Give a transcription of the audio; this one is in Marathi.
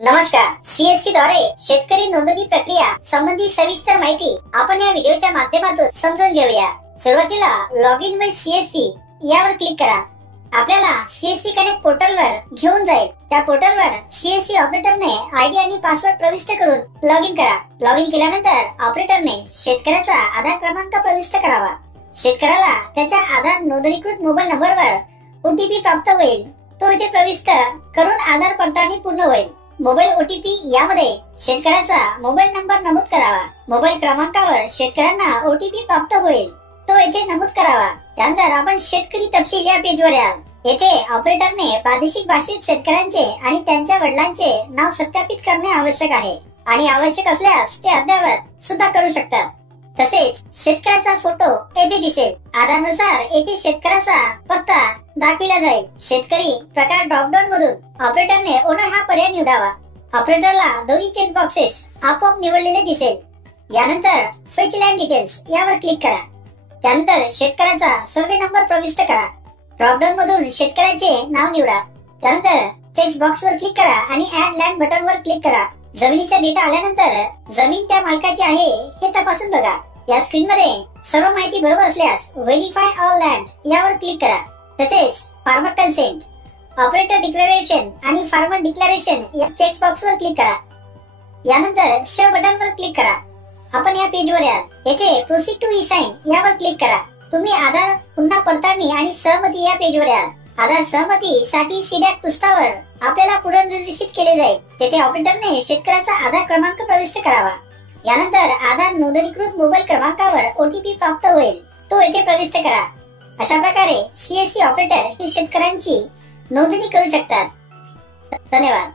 नमस्कार. सीएससी द्वारे शेतकरी नोंदणी प्रक्रिया संबंधी सविस्तर माहिती आपण या व्हिडिओच्या माध्यमातून समजून घेऊया. सुरुवातीला लॉग इन विथ सीएससी यावर क्लिक करा. आपल्याला सीएससी कनेक्ट पोर्टलवर घेऊन जाईल. त्या पोर्टलवर सीएससी ऑपरेटरने आयडी आणि पासवर्ड प्रविष्ट करून लॉग इन करा. लॉग इन केल्यानंतर ऑपरेटरने शेतकऱ्याचा आधार क्रमांक प्रविष्ट करावा. शेतकऱ्याला त्याच्या आधार नोंदणीकृत मोबाईल नंबरवर ओटीपी प्राप्त होईल. तो इथे प्रविष्ट करून आधार पडताळणी पूर्ण होईल. मोबाईल ओटीपी यामध्ये शेतकऱ्याचा मोबाईल नंबर नमूद करावा. मोबाईल क्रमांकावर शेतकऱ्यांना ओटीपी प्राप्त होईल. तो येथे नमूद करावा. त्यानंतर आपण शेतकरी तपशील या पेजवर याल. येथे ऑपरेटरने प्रादेशिक भाषेत शेतकऱ्यांचे आणि त्यांच्या वडिलांचे नाव सत्यापित करणे आवश्यक आहे आणि आवश्यक असल्यास ते अद्ययावत सुद्धा करू शकतात. तसेच शेतकऱ्याचा फोटो येथे दिसेल. आधारनुसार येथे शेतकऱ्याचा पत्ता दाखविला जाईल. शेतकरी प्रकार ड्रॉपडाऊन मधून ऑपरेटरने ओनर हा पर्याय निवडावा. ऑपरेटरला दोन्ही चेक बॉक्सेस आपोआप निवडलेले दिसेल. यानंतर फेच लँड डिटेल्स यावर क्लिक करा. त्यानंतर शेतकऱ्याचा सर्वे नंबर प्रविष्ट करा. ड्रॉपडाऊन मधून शेतकऱ्याचे नाव निवडा. त्यानंतर चेक बॉक्स वर क्लिक करा आणि ऍड लँड बटन वर क्लिक करा. जमिनीचा डेटा आल्यानंतर जमीन त्या मालकाची आहे हे तपासून बघा. या स्क्रीन मध्ये सर्व माहिती बरोबर असल्यास व्हेरीफाय ऑल लँड यावर क्लिक करा. तसेच फार्मर कन्सेंट, ऑपरेटर डिक्लेरेशन आणि फार्मर डिक्लेरेशन या चेक बॉक्स वर क्लिक करा. यानंतर सेव्ह बटन वर क्लिक करा. आपण या पेज वर याल. येथे प्रोसीड टू ई साइन यावर क्लिक करा. तुम्ही आधार पुन्हा पडताळणी आणि सहमती या पेज वर याल. आधार सहमती साठी सीडॅक पृष्ठावर आपल्याला पुनर्निर्देशित केले जाईल. तेथे ऑपरेटरने शेतकऱ्याचा आधार क्रमांक प्रविष्ट करावा. यानंतर आधार नोंदणीकृत मोबाईल क्रमांकावर ओटीपी प्राप्त होईल. तो येथे प्रविष्ट करा. अशा प्रकारे सीएससी ऑपरेटर हे शेतकऱ्यांची नोंदणी करू शकतात. धन्यवाद.